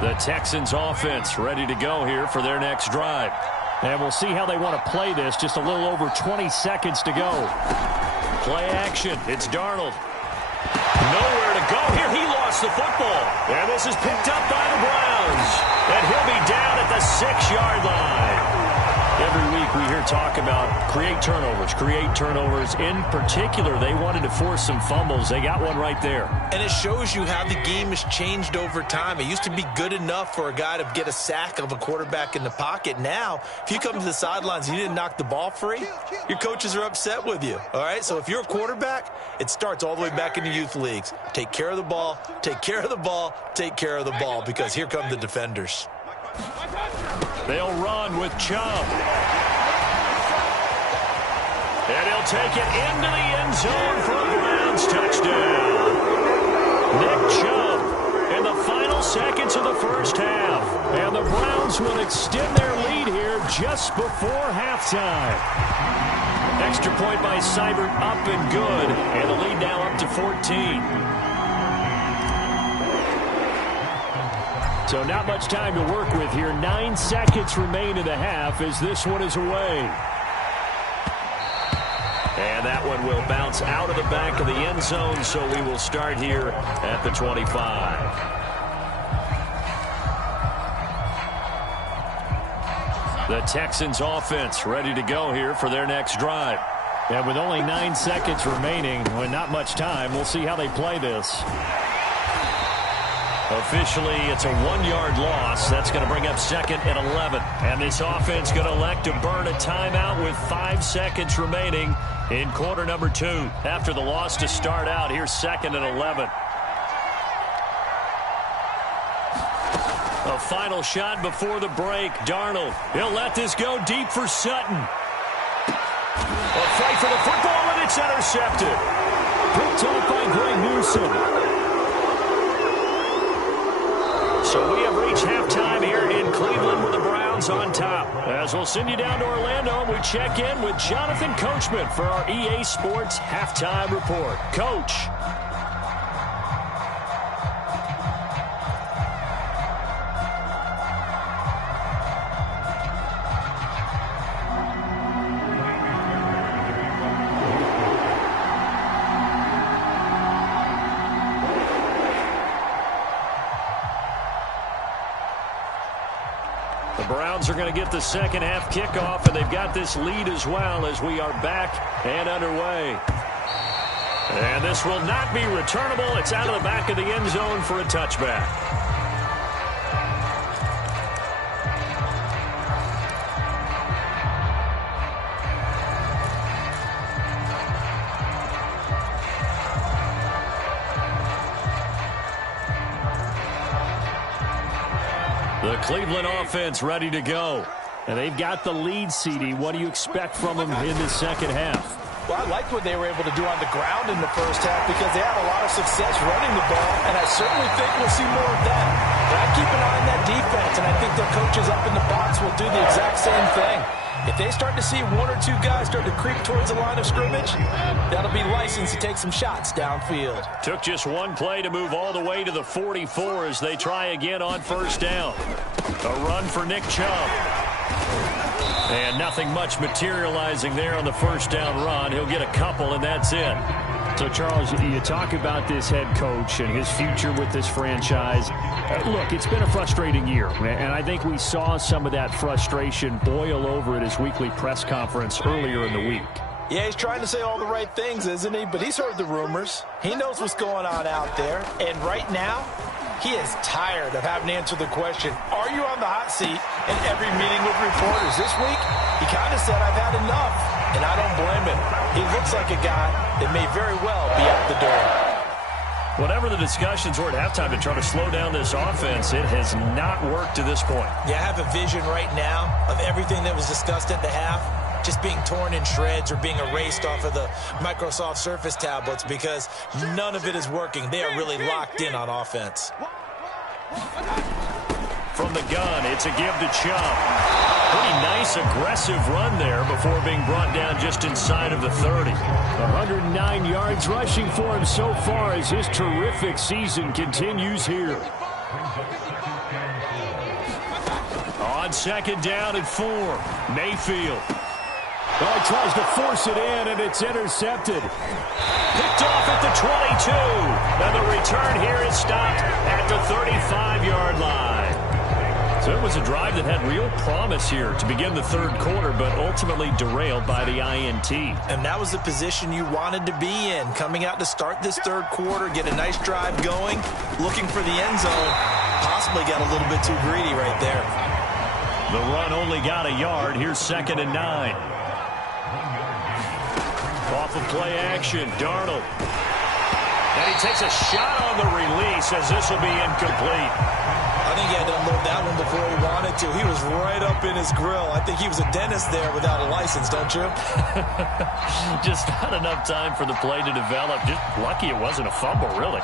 The Texans offense ready to go here for their next drive. And we'll see how they want to play this. Just a little over 20 seconds to go. Play action. It's Darnold. Nowhere to go here. He lost the football. And this is picked up by the Browns. And he'll be down at the 6-yard line. Every week we hear talk about create turnovers. In particular, they wanted to force some fumbles. They got one right there. And it shows you how the game has changed over time. It used to be good enough for a guy to get a sack of a quarterback in the pocket. Now, if you come to the sidelines and you didn't knock the ball free, your coaches are upset with you. All right? So if you're a quarterback, it starts all the way back in the youth leagues. Take care of the ball, take care of the ball, take care of the ball, because here come the defenders. They'll run with Chubb. And he'll take it into the end zone for a Browns touchdown. Nick Chubb in the final seconds of the first half. And the Browns will extend their lead here just before halftime. Extra point by Seibert up and good. And the lead now up to 14. So not much time to work with here. 9 seconds remain in the half as this one is away. And that one will bounce out of the back of the end zone, so we will start here at the 25. The Texans offense ready to go here for their next drive. And with only 9 seconds remaining, with not much time, we'll see how they play this. Officially, it's a 1-yard loss. That's going to bring up 2nd and 11. And this offense going to elect to burn a timeout with 5 seconds remaining in quarter number 2. After the loss to start out, here's 2nd and 11. A final shot before the break. Darnold, he'll let this go deep for Sutton. A fight for the football, and it's intercepted. Picked off by Greg Newsome. So we have reached halftime here in Cleveland with the Browns on top. As we'll send you down to Orlando, we check in with Jonathan Coachman for our EA Sports Halftime Report. Coach. Browns are going to get the second half kickoff, and they've got this lead as well as we are back and underway. And this will not be returnable. It's out of the back of the end zone for a touchback. The Cleveland offense ready to go. And they've got the lead, CD. What do you expect from them in the second half? Well, I liked what they were able to do on the ground in the first half because they had a lot of success running the ball, and I certainly think we'll see more of that. But I keep an eye on that defense, and I think their coaches up in the box will do the exact same thing. If they start to see 1 or 2 guys start to creep towards the line of scrimmage, that'll be licensed to take some shots downfield. Took just 1 play to move all the way to the 44 as they try again on first down. A run for Nick Chubb. And nothing much materializing there on the first down run. He'll get a couple, and that's it. So, Charles, you talk about this head coach and his future with this franchise. Look, it's been a frustrating year, and I think we saw some of that frustration boil over at his weekly press conference earlier in the week. Yeah, he's trying to say all the right things, isn't he? But he's heard the rumors. He knows what's going on out there. And right now, he is tired of having to answer the question, are you on the hot seat in every meeting with reporters? This week, he kind of said, I've had enough. And I don't blame him. He looks like a guy that may very well be out the door. Whatever the discussions were at halftime to try to slow down this offense, it has not worked to this point. Yeah, I have a vision right now of everything that was discussed at the half just being torn in shreds or being erased off of the Microsoft Surface tablets because none of it is working. They are really locked in on offense. From the gun, it's a give to Chubb. Pretty nice, aggressive run there before being brought down just inside of the 30. 109 yards rushing for him so far as his terrific season continues here. on 2nd down and 4. Mayfield. Oh, he tries to force it in, and it's intercepted. Picked off at the 22. And the return here is stopped at the 35-yard line. So it was a drive that had real promise here to begin the 3rd quarter, but ultimately derailed by the INT. And that was the position you wanted to be in, coming out to start this 3rd quarter, get a nice drive going, looking for the end zone. Possibly got a little bit too greedy right there. The run only got a yard. Here's 2nd and 9. Off of play action, Darnold. And he takes a shot on the release as this will be incomplete. I think he had to unload that one before he wanted to. He was right up in his grill. I think he was a dentist there without a license, don't you? Just not enough time for the play to develop. Just lucky it wasn't a fumble, really.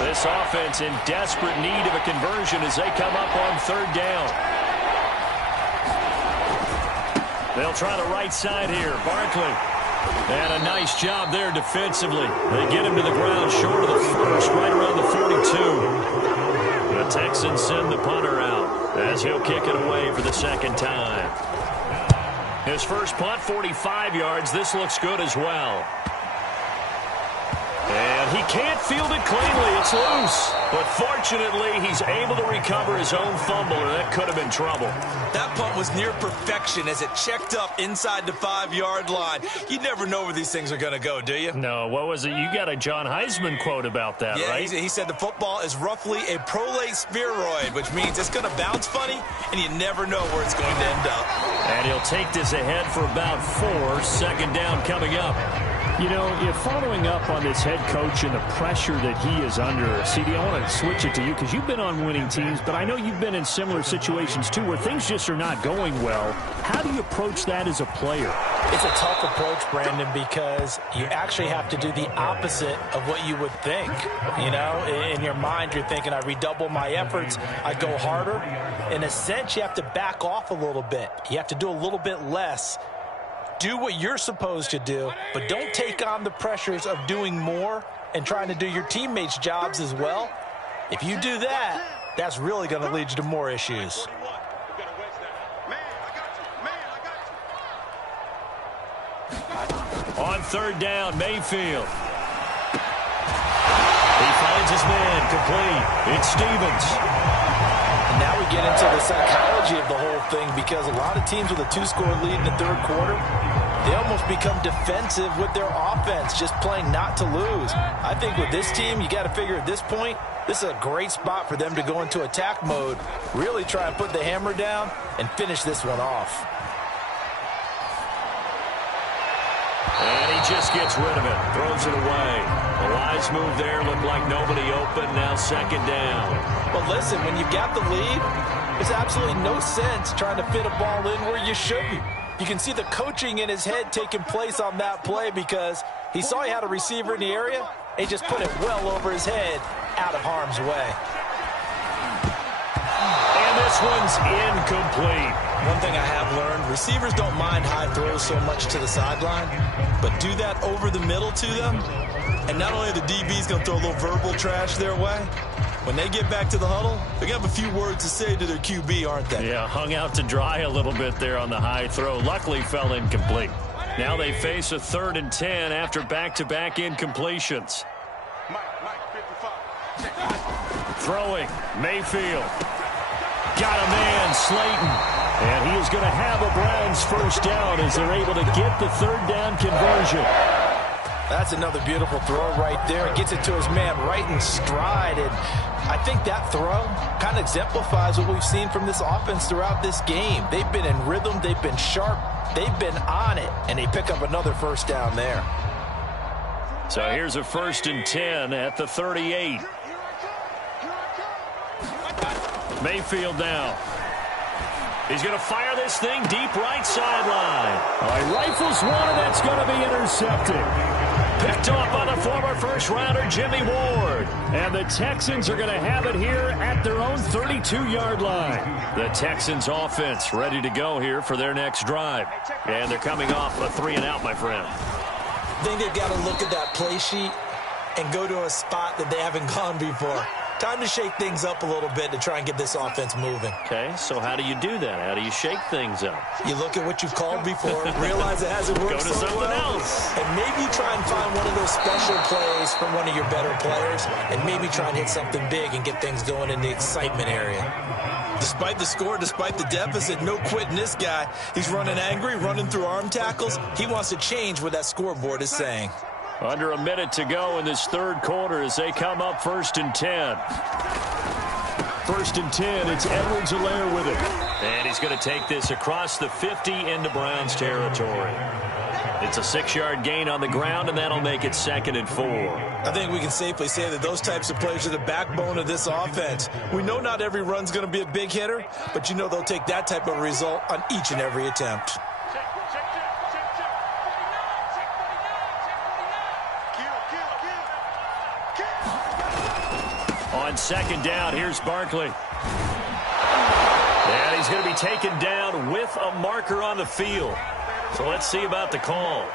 This offense in desperate need of a conversion as they come up on 3rd down. They'll try the right side here. Barkley. And a nice job there defensively. They get him to the ground short of the 1st, right around the 42. The Texans send the punter out as he'll kick it away for the 2nd time. His first punt, 45 yards. This looks good as well. And he can't field it cleanly. It's loose. But fortunately, he's able to recover his own fumble, or that could have been trouble. That punt was near perfection as it checked up inside the 5-yard line. You never know where these things are going to go, do you? No, what was it? You got a John Heisman quote about that, right? He said the football is roughly a prolate spheroid, which means it's going to bounce funny, and you never know where it's going to end up. And he'll take this ahead for about 4. 2nd down coming up. You know, if following up on this head coach and the pressure that he is under, CD, I want to switch it to you because you've been on winning teams, but I know you've been in similar situations too where things just are not going well. How do you approach that as a player? It's a tough approach, Brandon, because you actually have to do the opposite of what you would think. You know, in your mind, you're thinking, I redouble my efforts, I go harder. In a sense, you have to back off a little bit. You have to do a little bit less. Do what you're supposed to do, but don't take on the pressures of doing more and trying to do your teammates' jobs as well. If you do that, that's really going to lead you to more issues. On 3rd down, Mayfield. He finds his man, complete. It's Stevens. Now we get into the psychology of the whole thing because a lot of teams with a 2-score lead in the 3rd quarter, they almost become defensive with their offense, just playing not to lose. I think with this team, you got to figure at this point, this is a great spot for them to go into attack mode, really try and put the hammer down and finish this one off. And he just gets rid of it, throws it away. A wise move there, looked like nobody open, now 2nd down. But listen, when you've got the lead, there's absolutely no sense trying to fit a ball in where you shouldn't. You can see the coaching in his head taking place on that play because he saw he had a receiver in the area, and he just put it well over his head out of harm's way. And this one's incomplete. One thing I have learned, receivers don't mind high throws so much to the sideline, but do that over the middle to them, and not only are the DBs going to throw a little verbal trash their way, when they get back to the huddle, they're going to have a few words to say to their QB, aren't they? Yeah, hung out to dry a little bit there on the high throw. Luckily fell incomplete. Now they face a 3rd and 10 after back-to-back incompletions. Throwing, Mayfield. Got a man, Slayton. And he is going to have a Browns 1st down as they're able to get the 3rd down conversion. That's another beautiful throw right there. Gets it to his man right in stride. And I think that throw kind of exemplifies what we've seen from this offense throughout this game. They've been in rhythm. They've been sharp. They've been on it. And they pick up another 1st down there. So here's a 1st and 10 at the 38. Mayfield now. He's going to fire this thing deep right sideline. He rifles one, and that's going to be intercepted. Picked off by the former first-rounder Jimmy Ward. And the Texans are going to have it here at their own 32-yard line. The Texans offense ready to go here for their next drive. And they're coming off a 3-and-out, my friend. I think they've got to look at that play sheet and go to a spot that they haven't gone before. Time to shake things up a little bit to try and get this offense moving. Okay, so how do you do that? How do you shake things up? You look at what you've called before, realize it hasn't worked Go to so something well, else. and maybe you try and find one of those special plays from one of your better players, and maybe try and hit something big and get things going in the excitement area. Despite the score, despite the deficit, no quitting this guy. He's running angry, running through arm tackles. He wants to change what that scoreboard is saying. Under a minute to go in this third quarter as they come up 1st and 10. 1st and 10, it's Edwards-Helaire with it. And he's going to take this across the 50 into Browns territory. It's a 6-yard gain on the ground, and that'll make it 2nd and 4. I think we can safely say that those types of players are the backbone of this offense. We know not every run's going to be a big hitter, but you know they'll take that type of result on each and every attempt. On 2nd down, here's Barkley. And he's going to be taken down with a marker on the field. So let's see about the call.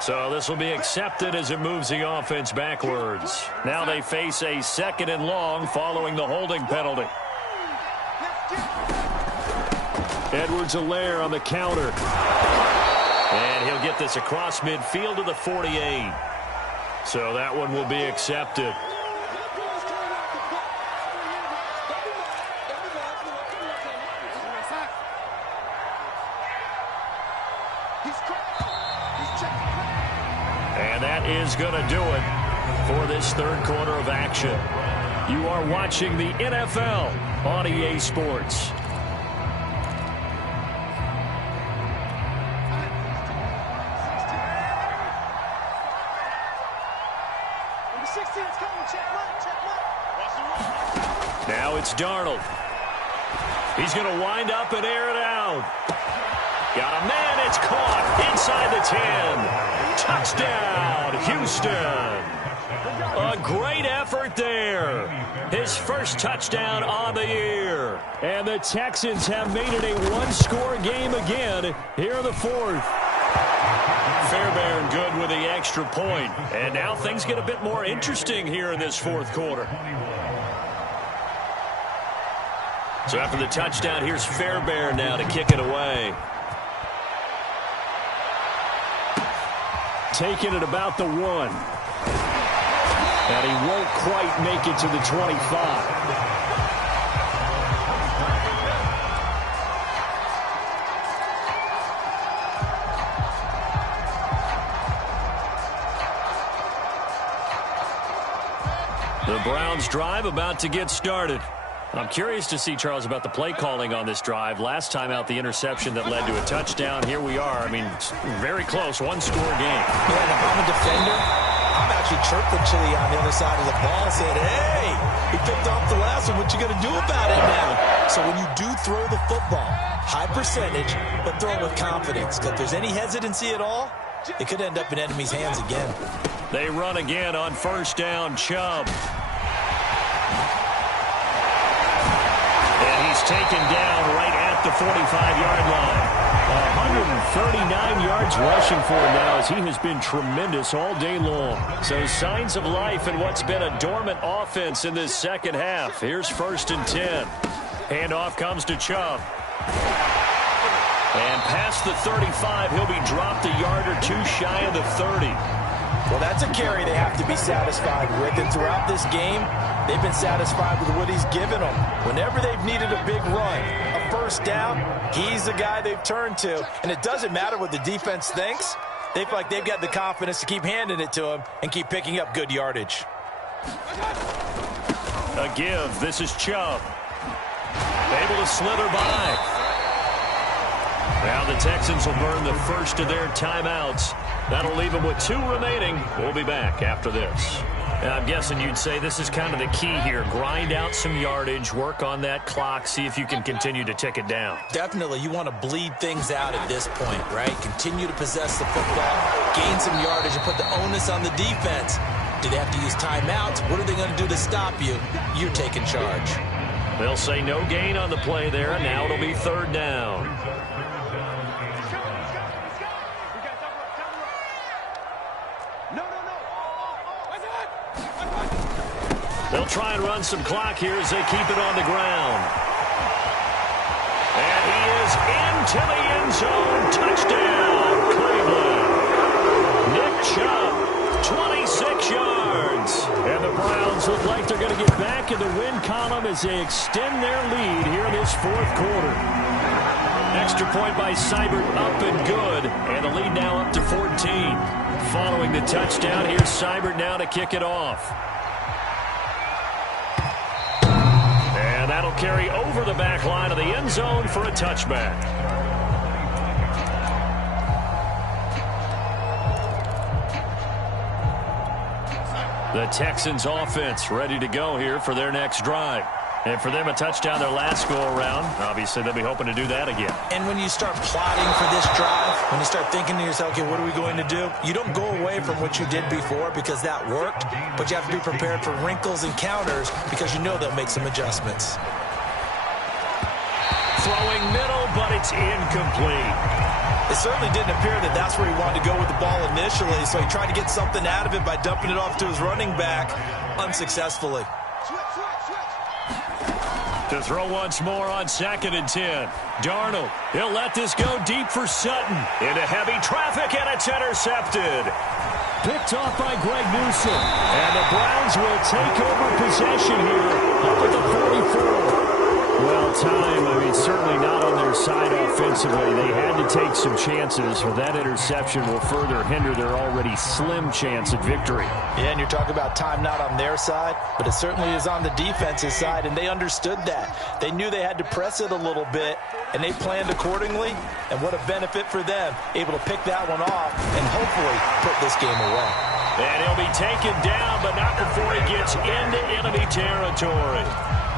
So this will be accepted as it moves the offense backwards. Now they face a 2nd and long following the holding penalty. Edwards-Helaire on the counter. And he'll get this across midfield to the 48. So that one will be accepted. And that is going to do it for this third quarter of action. You are watching the NFL on EA Sports. Now it's Darnold. He's going to wind up and air it out. Got a man, it's caught inside the 10. Touchdown, Houston. A great effort there. His first touchdown on the year. And the Texans have made it a one-score game again here in the fourth. Fairbairn good with the extra point. And now things get a bit more interesting here in this fourth quarter. So after the touchdown, here's Fairbairn now to kick it away. Taking it about the 1. And he won't quite make it to the 25. The Browns drive about to get started. I'm curious to see, Charles, about the play calling on this drive. Last time out, the interception that led to a touchdown. Here we are. I mean, very close, one-score game. Yeah, and if I'm a defender, I'm actually chirping Chili on the other side of the ball, saying, hey, he picked off the last one. What you going to do about it now? So when you do throw the football, high percentage, but throw it with confidence. Because if there's any hesitancy at all, it could end up in enemy's hands again. They run again on first down, Chubb. Taken down right at the 45-yard line. 139 yards rushing for him now as he has been tremendous all day long. So signs of life in what's been a dormant offense in this second half. Here's 1st and 10. Handoff comes to Chubb. And past the 35, he'll be dropped a yard or two shy of the 30. Well, that's a carry they have to be satisfied with. And throughout this game, they've been satisfied with what he's given them. Whenever they've needed a big run, a first down, he's the guy they've turned to. And it doesn't matter what the defense thinks. They feel like they've got the confidence to keep handing it to him and keep picking up good yardage. A give. This is Chubb. Able to slither by. Now the Texans will burn the first of their timeouts. That'll leave them with 2 remaining. We'll be back after this. I'm guessing you'd say this is kind of the key here. Grind out some yardage, work on that clock, see if you can continue to tick it down. Definitely, you want to bleed things out at this point, right? Continue to possess the football, gain some yardage, and put the onus on the defense. Do they have to use timeouts? What are they going to do to stop you? You're taking charge. They'll say no gain on the play there. Now it'll be 3rd down. try and run some clock here as they keep it on the ground. And he is into the end zone. Touchdown, Cleveland. Nick Chubb, 26 yards. And the Browns look like they're going to get back in the win column as they extend their lead here in this fourth quarter. Extra point by Seibert, up and good. And the lead now up to 14. Following the touchdown, here's Seibert now to kick it off. And that'll carry over the back line of the end zone for a touchback. The Texans offense ready to go here for their next drive. And for them, a touchdown their last go-around. Obviously, they'll be hoping to do that again. And when you start plotting for this drive, when you start thinking to yourself, okay, what are we going to do? You don't go away from what you did before because that worked, but you have to be prepared for wrinkles and counters because you know they'll make some adjustments. Throwing middle, but it's incomplete. It certainly didn't appear that that's where he wanted to go with the ball initially, so he tried to get something out of it by dumping it off to his running back unsuccessfully. To throw once more on 2nd and 10. Darnold, he'll let this go deep for Sutton. Into heavy traffic, and it's intercepted. Picked off by Greg Newsom. And the Browns will take over possession here up at the 44. Well, time, certainly not on their side offensively. They had to take some chances, but that interception will further hinder their already slim chance at victory. Yeah, and you're talking about time not on their side, but it certainly is on the defensive side, and they understood that. They knew they had to press it a little bit, and they planned accordingly, and what a benefit for them, able to pick that one off and hopefully put this game away. And he'll be taken down, but not before he gets into enemy territory.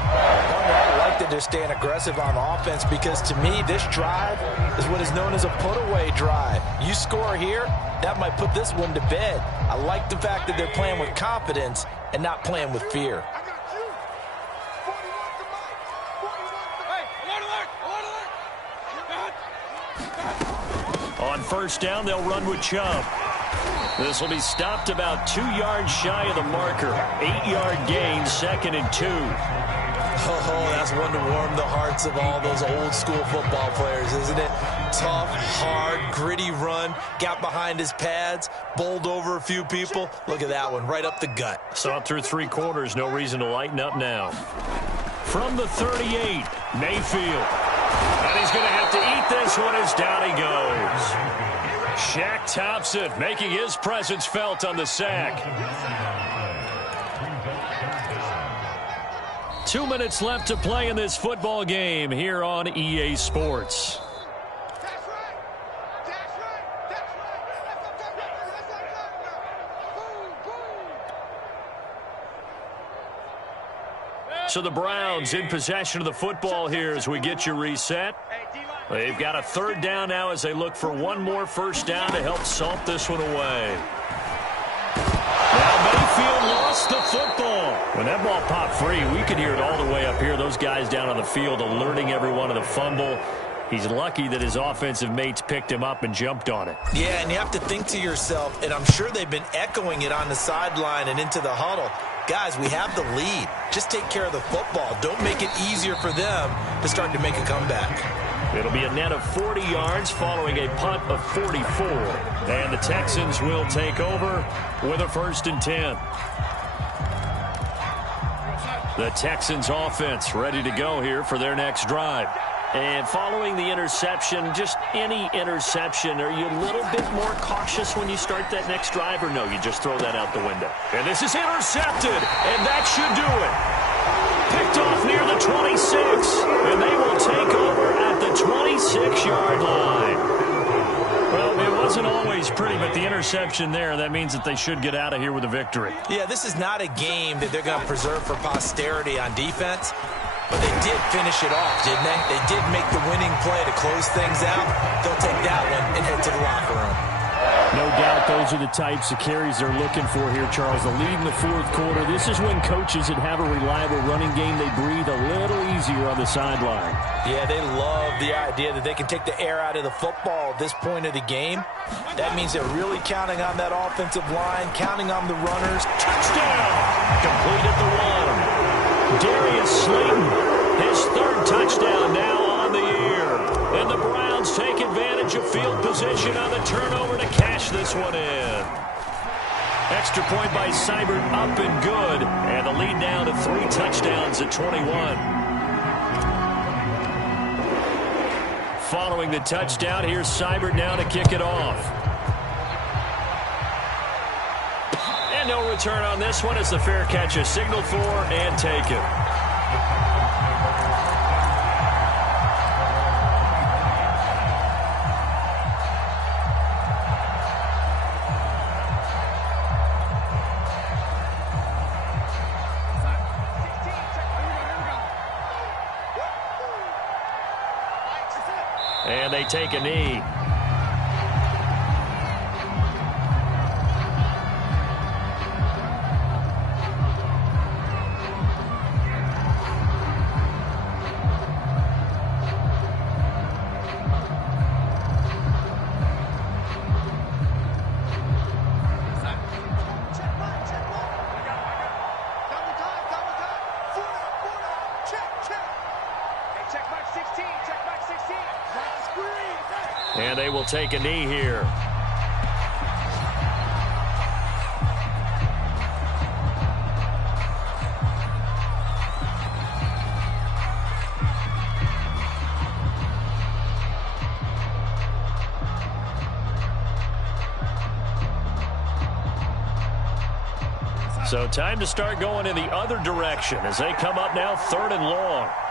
I like that they're staying aggressive on offense because, to me, this drive is what is known as a put-away drive. You score here, that might put this one to bed. I like the fact that they're playing with confidence and not playing with fear. On first down, they'll run with Chubb. This will be stopped about 2 yards shy of the marker. 8-yard gain, 2nd and 2. Oh, that's one to warm the hearts of all those old-school football players, isn't it? Tough, hard, gritty run, got behind his pads, bowled over a few people. Look at that one, right up the gut. Saw it through 3 quarters, no reason to lighten up now. From the 38, Mayfield. And he's going to have to eat this one as down he goes. Shaq Thompson making his presence felt on the sack. 2 minutes left to play in this football game here on EA Sports. So the Browns in possession of the football here as we get you reset. They've got a 3rd down now as they look for one more first down to help salt this one away. Now Mayfield lost the football. When that ball popped free, we could hear it all the way up here. Those guys down on the field alerting everyone of the fumble. He's lucky that his offensive mates picked him up and jumped on it. Yeah, and you have to think to yourself, and I'm sure they've been echoing it on the sideline and into the huddle. Guys, we have the lead. Just take care of the football. Don't make it easier for them to start to make a comeback. It'll be a net of 40 yards following a punt of 44. And the Texans will take over with a 1st and 10. The Texans offense ready to go here for their next drive. And following the interception, just any interception, are you a little bit more cautious when you start that next drive, or no, you just throw that out the window? And this is intercepted, and that should do it. Picked off near the 26, and they will take over at the 26-yard line. Well, it wasn't always pretty, but the interception there, that means that they should get out of here with a victory. Yeah, this is not a game that they're going to preserve for posterity on defense. But they did finish it off, didn't they? They did make the winning play to close things out. They'll take that one and head to the locker room. No doubt those are the types of carries they're looking for here, Charles. The lead in the 4th quarter. This is when coaches that have a reliable running game, they breathe a little easier on the sideline. Yeah, they love the idea that they can take the air out of the football at this point of the game. That means they're really counting on that offensive line, counting on the runners. Touchdown! Complete at the 1. Slayton, his third touchdown now on the year. And the Browns take advantage of field position on the turnover to cash this one in. Extra point by Seibert up and good. And the lead down to 3 touchdowns at 21. Following the touchdown, here's Seibert now to kick it off. And no return on this one as the fair catch is signaled for and taken. And they take a knee. And they will take a knee here. So time to start going in the other direction as they come up now 3rd and long.